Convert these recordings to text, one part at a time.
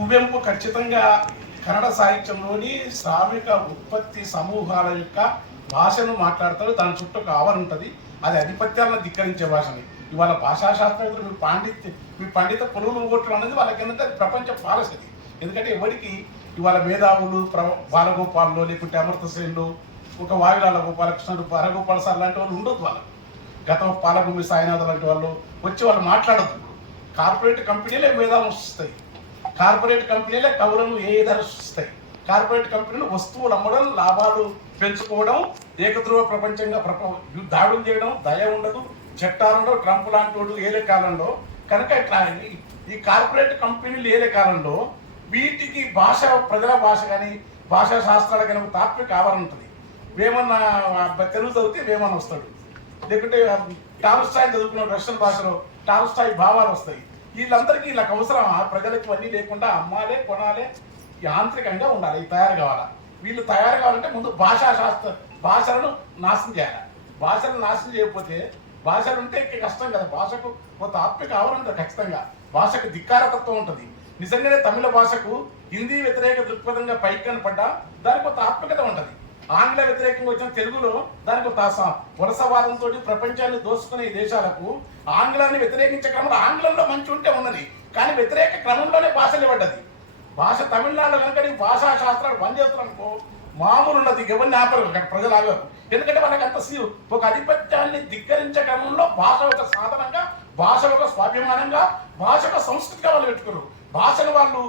కువెంపు ఖచ్చితంగా కన్నడ సాహిత్యంలోని శ్రామిక ఉత్పత్తి సమూహాల యొక్క భాషను మాట్లాడతాడు. దాని చుట్టూ ఒక ఆవరణ ఉంటుంది. అది ఆధిపత్యాలను ధిక్కరించే భాషని. ఇవాళ భాషాశాస్త్రవేత్తలు మీ పండిత పొలువులు ఓట్లు అనేది వాళ్ళకి ఏంటంటే అది ప్రపంచ పాలసీ. ఎందుకంటే ఎవరికి ఇవాళ మేధావులు బాలగోపాల్లో లేకుంటే అమృతసేన్లు ఒక వాయులాల గోపాలకృష్ణుడు హరగోపాల్ సార్ లాంటి వాళ్ళు ఉండొద్దు. వాళ్ళకు గతం పాలభూమి సాయినాథ్ లాంటి వాళ్ళు వచ్చి వాళ్ళు మాట్లాడద్దు. కార్పొరేట్ కంపెనీలే మేధావులు సృష్టిస్తాయి. కార్పొరేట్ కంపెనీలే కవులను ఏ ధర సృష్టిస్తాయి. కార్పొరేట్ కంపెనీలు వస్తువులు అమ్మడం, లాభాలు పెంచుకోవడం, ఏకధ్రువ ప్రపంచంగా దాడులు చేయడం, దయ ఉండదు, చట్టాలలో ట్రంప్ లాంటి వాళ్ళు ఏలే కాలంలో. కనుక ఇట్లా ఈ కార్పొరేట్ కంపెనీలు ఏలే కాలంలో వీటికి భాష, ప్రజల భాష కానీ భాషా శాస్త్రాల కానీ ఒక తాత్విక ఆవరణ ఉంటుంది. వేమన్న తెలుగు చదివితే వేమన్న వస్తాడు, లేకుంటే టాల్స్టాయ్ చదువుకున్న రష్యన్ భాషలో టాల్స్టాయ్ భావాలు వస్తాయి. వీళ్ళందరికీ వీళ్ళకి అవసరం ప్రజలకి అన్నీ లేకుండా అమ్మాలే, కొనాలే, యాంత్రికంగా ఉండాలి. ఇది తయారు కావాలా. వీళ్ళు తయారు కావాలంటే ముందు భాషలను నాశనం చేయాలి. భాషలను నాశనం చేయకపోతే భాషలు ఉంటే కష్టం కదా. భాషకు ఒక తాత్విక ఆవరణ ఉంటుంది ఖచ్చితంగా. భాషకు ధిక్కారతత్వం ఉంటుంది. నిజంగానే తమిళ భాషకు హిందీ వ్యతిరేక దృక్పథంగా పైకి కనపడ్డా దానికి ఒక తాత్వికత ఉంటుంది. ఆంగ్ల వ్యతిరేకంగా వచ్చిన తెలుగులో దానికి ఒక వలసవాదంతో ప్రపంచాన్ని దోసుకునే దేశాలకు ఆంగ్లాన్ని వ్యతిరేకించే క్రమంలో ఆంగ్లంలో మంచి ఉంటే ఉన్నది, కానీ వ్యతిరేక క్రమంలోనే భాషలు పడ్డది. భాష తమిళనాడులో కనుక భాషా శాస్త్రాలు పనిచేస్తున్నారనుకో మామూలు ఉన్నది. ఎవరిని ఆపరు అక్కడ ప్రజలు ఆగారు. ఎందుకంటే వాళ్ళకి అంత ఒక ఆధిపత్యాన్ని ధిక్కరించే క్రమంలో భాష ఒక సాధనంగా, భాష ఒక స్వాభిమానంగా, భాష ఒక సంస్కృతిగా వాళ్ళు పెట్టుకున్నారు. భాషను వాళ్ళు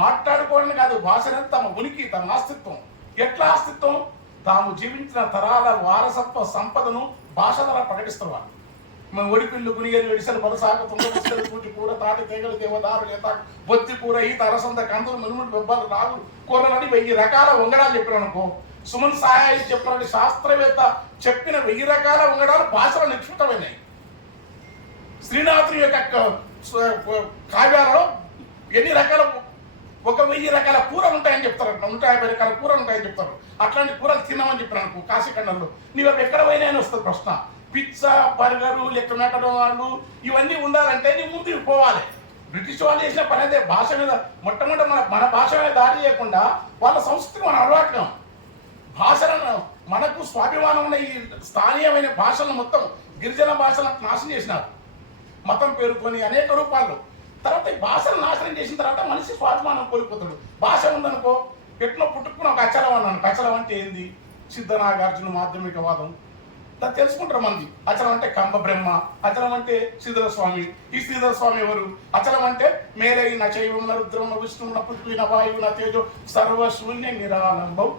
మాట్లాడుకోవడం కాదు, భాషను తమ ఉనికి, తమ అస్తిత్వం. ఎట్లా అస్తిత్వం? తాము జీవించిన తరాల వారసత్వ సంపదను భాష ద్వారా ప్రకటిస్తారు వాళ్ళు. మేము ఒడిపిల్లు, గునిగేలు, ఎడిసలు, పలసాక, తుంగపుస్తలు, కూటి కూర, తాటి తెగలు, దేవదారు, లేత, బొత్తి కూర, ఈత, అలసంద, కందులు, మినుములు, బొబ్బలు, రాగులు, కూరలని 1000 రకాల వంగడాలు చెప్పారు అనుకో. సుమన్ సాయి చెప్పినట్టు శాస్త్రవేత్త చెప్పిన 1000 రకాల వంగడాలు భాషలో నిక్షిప్తమైనాయి. శ్రీనాథుని యొక్క కావ్యాలలో ఎన్ని రకాల 1000 రకాల కూరలు ఉంటాయని చెప్తారు. 150 రకాల కూరలు ఉంటాయని చెప్తారు. అట్లాంటి కూరలు తిన్నామని చెప్పారు అనుకో కాశీఖండంలో. నీవు ఎక్కడ పోయినా అని వస్తుంది ప్రశ్న. పిజ్జా, బర్గరు, లెక్క మెట్టడం వాళ్ళు ఇవన్నీ ఉండాలంటే నీ ముందుకు పోవాలి. బ్రిటిష్ వాళ్ళు చేసిన పని అయితే భాష మీద మొట్టమొదటి మన భాష మీద దాడి చేయకుండా వాళ్ళ సంస్కృతి మనం అలవాటున్నాం. భాషలను మనకు స్వాభిమానం ఉన్న ఈ స్థానియమైన భాషలను మొత్తం గిరిజన భాషలను నాశనం చేసినారు మతం పేరుకొని అనేక రూపాల్లో. తర్వాత ఈ భాషను నాశనం చేసిన తర్వాత మనిషి స్వాభిమానం కోల్పోతాడు. భాష ఉందనుకో ఎట్లో పుట్టుకుని ఒక అచలం అన్నాను. అచలం అంటే ఏంది? సిద్ధనాగార్జున మాధ్యమికవాదం దాన్ని తెలుసుకుంటారు మంది. అచలం అంటే కంబ బ్రహ్మ, అచలం అంటే శ్రీధర స్వామి. ఈ శ్రీధర స్వామి ఎవరు? అచలం అంటే మేలైన చైవం రుద్రం విష్ణువున పృథ్వీ వాయువున తేజో సర్వశూన్య నిరాలంబం,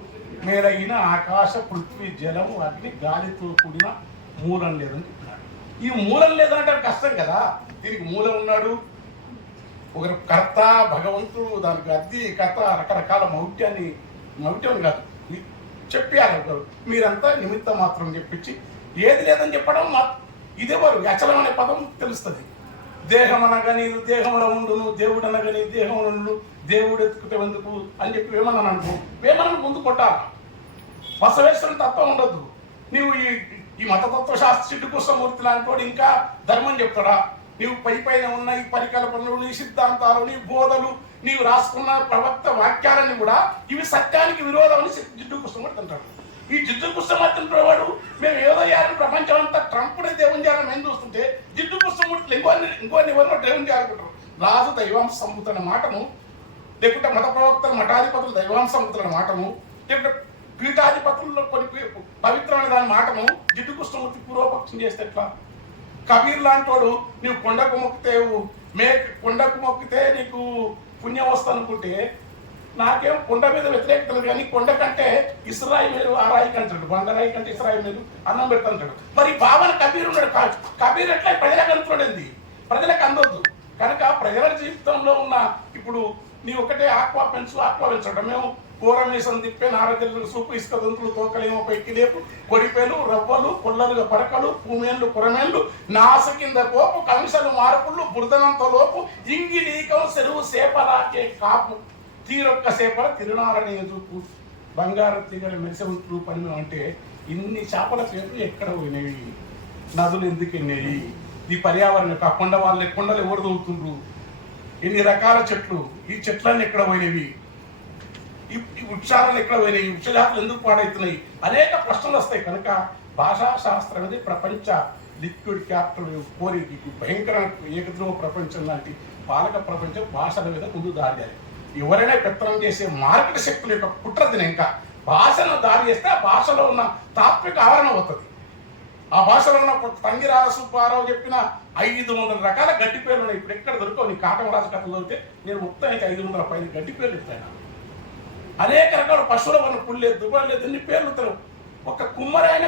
మేలైన ఆకాశ పృథ్వీ జలము అగ్ని గాలితో కూడిన మూలం లేదని చెప్తున్నాడు. ఈ మూలం లేదంటే కష్టం కదా. దీనికి మూలం ఉన్నాడు, ఒకరి కర్త భగవంతుడు, దానికి అద్దీ కథ రకరకాల మౌఢ్యం కాదు చెప్పారు. మీరంతా నిమిత్తం మాత్రం చెప్పించి ఏది లేదని చెప్పడం ఇదేవారు అచలం అనే పదం తెలుస్తుంది. దేహం అనగా నీరు దేహంలో ఉండును, దేవుడు అనగా నీ దేహంలో ఉండు, దేవుడు ఎత్తుకుంటే ఎందుకు అని చెప్పి వేమనని అనుకో. వేమనను ముందు కొట్టాలి. బసవేశ్వరుని తత్వం ఉండొద్దు. నీవు ఈ మతతత్వ శాస్త్ర సిడ్డు కృష్ణమూర్తి లాంటి వాడు ఇంకా ధర్మం చెప్తాడా? నీవు పైన ఉన్న ఈ పరికల్పనలు, నీ సిద్ధాంతాలు, నీ బోధలు, నీవు రాసుకున్న ప్రవక్త వాక్యాలన్నీ కూడా ఇవి సత్యానికి విరోధం అని జిడ్డు కృష్ణమూర్తి అంటాడు. ఈ జిడ్డు కృష్ణమూర్తి అంటున్నవాడు మేము ఏదో చేయాలని ప్రపంచం అంతా ట్రంప్నే దేవుని చేయాలని మేము చూస్తుంటే జిడ్డు కృష్ణమూర్తులు ఇంకోని ఎవరినో దేవుని చేయాలనుకుంటారు. రాజు దైవాంశ సంబుతున్న మాటను, లేకుంటే మత ప్రవక్తలు మఠాధిపతులు దైవాంశ సంబుతున్న మాటను, లేకుంటే పీఠాధిపతుల్లో కొన్ని పవిత్రమైన దాని మాటను జిడ్డు కృష్ణమూర్తి పూర్వపక్షం చేస్తే ఎట్లా? కబీర్ లాంటి వాడు నీవు కొండకు మొక్కితే నీకు పుణ్యం వస్తా అనుకుంటే నాకేం కొండ మీద వ్యతిరేకత లేదు, కానీ కొండ కంటే ఇస్రాయి మేలు ఆ రాయి కంటాడు, బండరాయి కంటే ఇస్రాయి మేలు అన్నం పెడతాడు. మరి భావన కబీర్ ఉన్నాడు. కబీర్ ఎట్లా ప్రజలకు అందుతుండేది? ప్రజలకు అందొద్దు. కనుక ప్రజల జీవితంలో ఉన్న ఇప్పుడు నీ ఒకటే ఆక్వా పెంచడం. మేము కూరమీసం తిప్పే నారగల్లు సూపు ఇసుక దొంతులు తోకలేమో పైకి లేపు కొడిపేలు రవ్వలు కొల్లలుగా పడకలు పూమేళ్ళు కురమేళ్ళు నాస కింద కోపు కంసలు మార్పుళ్ళు బురదనంత లోపు ఇంగి లీకం చెరువు సేపరాకే కాపు తీరొక్క సేపల తిరునారనే చూపు బంగారు తీగలు మెరిసెంట్లు పని అంటే ఇన్ని చేపల పేర్లు ఎక్కడ పోయినాయి? నదులు ఎందుకు వెళ్ళినాయి? ఈ పర్యావరణం కొండ వాళ్ళే కొండలు ఎవరు దొరుకుతుండ్రు? ఎన్ని రకాల చెట్లు, ఈ చెట్లన్నీ ఎక్కడ పోయినవి, ఈ వృక్షాలను ఎక్కడ పోయినాయి, ఈ వృక్షజాతులు ఎందుకు పాడవుతున్నాయి, అనేక ప్రశ్నలు వస్తాయి. కనుక భాషా శాస్త్రం అనేది ప్రపంచ లిక్విడ్ క్యాపిటల్ కోరి భయంకర ఏకద్రవ ప్రపంచం లాంటి పాలక ప్రపంచం భాషల మీద ముందు దాడి. ఎవరైనా పెత్తనం చేసే మార్కెట్ శక్తుల యొక్క కుట్రదిన ఇంకా భాషను దాడి చేస్తే ఆ భాషలో ఉన్న తాత్విక ఆవరణ అవుతుంది. ఆ భాషలో ఉన్న తంగిరాజ సుబ్బారావు చెప్పిన 500 రకాల గడ్డి పేర్లు ఉన్నాయి. ఇప్పుడు ఎక్కడ దొరకవు. నీ కాటమరాజు కథలు చదివితే నేను మొత్తం అయితే 500 పైన గడ్డి పేర్లు ఇస్తాను. అనేక రకాల పశువుల వల్ల పుల్లే దుబ్బలు లేదు, ఎన్ని పేర్లు ఇస్తారు. ఒక కుమ్మరైన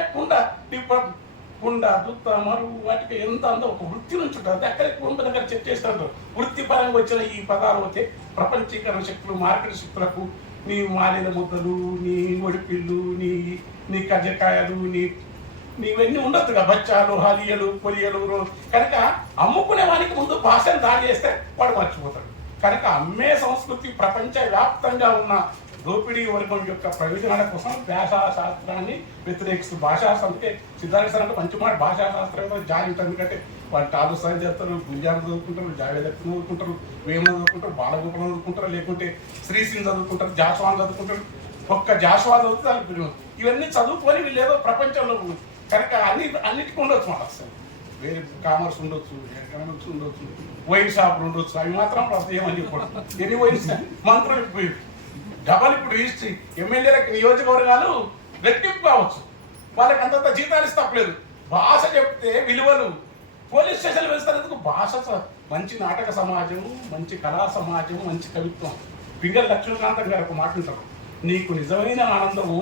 కుండ దుత్త మరువు వాటికి ఎంత అందో ఒక వృత్తి నుంచి ఉంటుంది. అది అక్కడే కుంభ దగ్గర చెక్ చేస్తారు. వృత్తిపరంగా వచ్చిన ఈ పదాలు అయితే ప్రపంచీకరణ శక్తులు, మార్కెట్ శక్తులకు నీ మాలిన ముద్దలు, నీ ఒడిపిళ్ళు, నీ కజ్జకాయలు, నీవన్నీ ఉండొద్దుగా, బచ్చాలు, హలియలు, పొలియలు. కనుక అమ్ముకునే వానికి ముందు భాషను దాడి చేస్తే వాడు మర్చిపోతాడు. కనుక అమ్మే సంస్కృతి ప్రపంచ వ్యాప్తంగా ఉన్న దోపిడీ వర్గం యొక్క ప్రయోజనాల కోసం భాషా శాస్త్రాన్ని వ్యతిరేకిస్తూ భాషాశాస్త్రంకే సిద్ధార్థ అంటే మంచి మాట. భాషాశాస్త్రం జాలి ఉంటుంది. ఎందుకంటే వాళ్ళు టాలు స్థాయి చేస్తారు, గుంజాలు చదువుకుంటారు, జావేదత్తులు చదువుకుంటారు, వేమను చదువుకుంటారు, బాలగోపాలం చదువుకుంటారు, లేకుంటే శ్రీసింగ్ చదువుకుంటారు, జాషువాన్ చదువుకుంటారు. ఒక్క జాషువా చదువుతారు. ఇవన్నీ చదువుకొని వీళ్ళు ఏదో ప్రపంచంలో కనుక అన్నిటికీ ఉండొచ్చు మాట. అసలు వేరే కామర్స్ ఉండొచ్చు, ఎకనామిక్స్ ఉండొచ్చు, వైన్ షాపులు ఉండొచ్చు, అవి మాత్రం ఏమని చెప్పకూడదు. ఎన్ని వైన్స్ మంత్రులు డబల్ ఇప్పుడు హిస్టరీ ఎమ్మెల్యేలకు నియోజకవర్గాలు రెట్టింపు కావచ్చు, వాళ్ళకి అంతంత జీతాలు ఇస్తలేదు. భాష చెప్తే విలువలు పోలీస్ స్టేషన్లు వేస్తున్నందుకు భాష మంచి నాటక సమాజం, మంచి కళా సమాజం, మంచి కవిత్వం. పింగళ లక్ష్మీకాంతం గారు ఒక మాట ఉంటారు, నీకు నిజమైన ఆనందము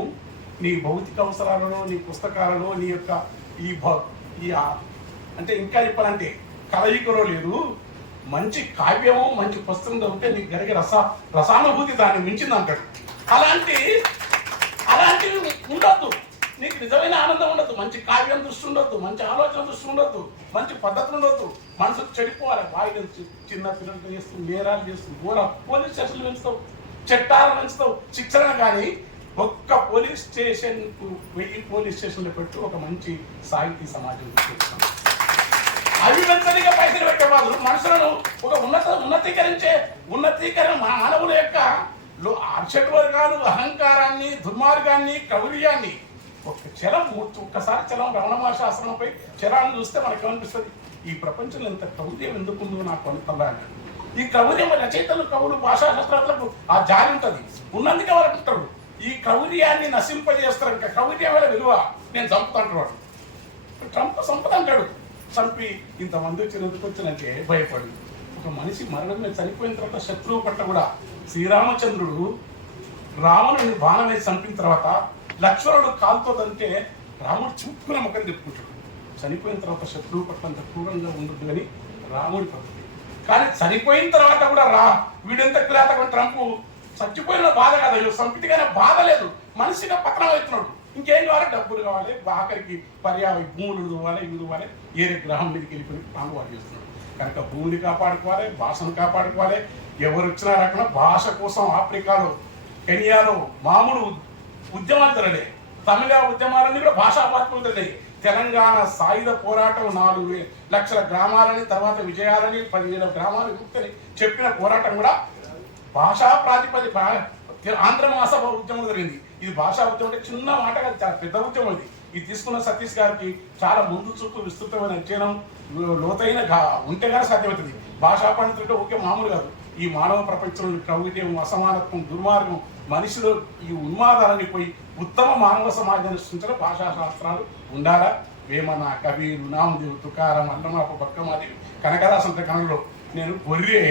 నీ భౌతిక అవసరాలలో, నీ పుస్తకాలలో, నీ యొక్క ఈ అంటే ఇంకా చెప్పాలంటే కలయికలో లేదు. మంచి కావ్యము, మంచి పుస్తకం చదివితే నీకు జరిగే రసానుభూతి దాన్ని మించింది అంటాడు. అలాంటివి ఉండొద్దు. నీకు నిజమైన ఆనందం ఉండదు, మంచి కావ్యం దృష్టి ఉండొద్దు, మంచి ఆలోచన దృష్టి ఉండొద్దు, మంచి పద్ధతులు ఉండొద్దు. మనసుకు చెడిపోవాలి. వాయిలు చిన్న పిల్లలతో చేస్తూ, నేరాలు చేస్తూ, పోలీస్ స్టేషన్లు పెంచుతావు, చట్టాలు పెంచుతావు, శిక్షణ. కానీ ఒక్క పోలీస్ స్టేషన్ 1000 పోలీస్ స్టేషన్లు పెట్టు ఒక మంచి సాహితీ సమాజం అవి వెంటనే పైసలు పెట్టే వాళ్ళు మనుషులను ఒక ఉన్నతీకరణ మానవుల యొక్క అర్షడ్ వర్గాలు, అహంకారాన్ని, దుర్మార్గాన్ని, క్రౌర్యాన్ని ఒక్కసారి చలం రమణ మహర్షి ఆశ్రమంపై చలాన్ని చూస్తే మనకు ఏమనిపిస్తుంది, ఈ ప్రపంచంలో ఎంత క్రౌర్యం ఎందుకుందో నాకు అనుకుంటా. ఈ క్రౌర్యం రచయితలు, కవులు, భాషా శాస్త్రాలకు ఆ జాలి ఉంటుంది, ఉన్నందుకే వాళ్ళు అంటారు. ఈ క్రౌర్యాన్ని నశింపజేస్తారు. ఇంకా క్రౌర్యం వల్ల విలువ నేను చంపుతాంటాడు వాడు. ట్రంప్ సంపద అంటాడు, చంపి ఇంతమంది వచ్చి ఎందుకు వచ్చినంటే భయపడి. ఒక మనిషి మరణం మీద చనిపోయిన తర్వాత శత్రువు పట్ల కూడా శ్రీరామచంద్రుడు రావణుని బాణం వేసి చంపిన తర్వాత లక్ష్మణుడు కాలుతోదంటే రాముడు చుక్కున ముఖం తిప్పుకుంటాడు. చనిపోయిన తర్వాత శత్రువు పట్ల అంత క్రూరంగా ఉండదు అని రాముడి పద్ధతి. కానీ చనిపోయిన తర్వాత కూడా వీడెంత కిరాతకం. ట్రంప్ చచ్చిపోయిన బాధ కాదు, సంపిటిగానే బాధ లేదు, మనిషిగా పతనం అవుతున్నాడు. ఇంకేం కావాలి, డబ్బులు కావాలి, ఆఖరికి భూములు ఇవ్వాలి, ఇవి ఇవ్వాలి, ఏరే గ్రహం మీదకి వెళ్ళిపోయి పాల్గొని చేస్తున్నాడు. కనుక భూమిని కాపాడుకోవాలి, భాషను కాపాడుకోవాలి. ఎవరు వచ్చినా రకన భాష కోసం ఆఫ్రికాలో, కెనియాలో మామూలు ఉద్యమాలు జరగలే. తమిళ ఉద్యమాలన్నీ కూడా భాషా మార్పులు జరిగాయి. తెలంగాణ సాయుధ పోరాటం 4 లక్షల గ్రామాలని, తర్వాత విజయాలని, 10,000 గ్రామాలు విముక్తని చెప్పిన పోరాటం కూడా భాషా ప్రాతిపదిక. ఆంధ్ర మహాసభ ఉద్యమం జరిగింది. ఇది భాషా ఉద్యమం అంటే చిన్న మాట కాదు, చాలా పెద్ద ఉద్యమం ఇది. ఇది తీసుకున్న సతీష్ గారికి చాలా ముందు చూపు, విస్తృతమైన అధ్యయనం, లోతైన ఉంటే కానీ సాధ్యమవుతుంది. భాషా పండితులు ఓకే మామూలు కాదు. ఈ మానవ ప్రపంచంలో క్రౌర్యం, అసమానత్వం, దుర్మార్గం, మనిషిలో ఈ ఉన్మాదాలని పోయి ఉత్తమ మానవ సమాజాన్ని సృష్టించిన భాషా శాస్త్రాలు ఉండాలా. వేమన, కబీరు, నామదేవ్, తుకారం, అల్లమాపు, బక్కమాది, కనకదాసంత కనులో నేను గొర్రె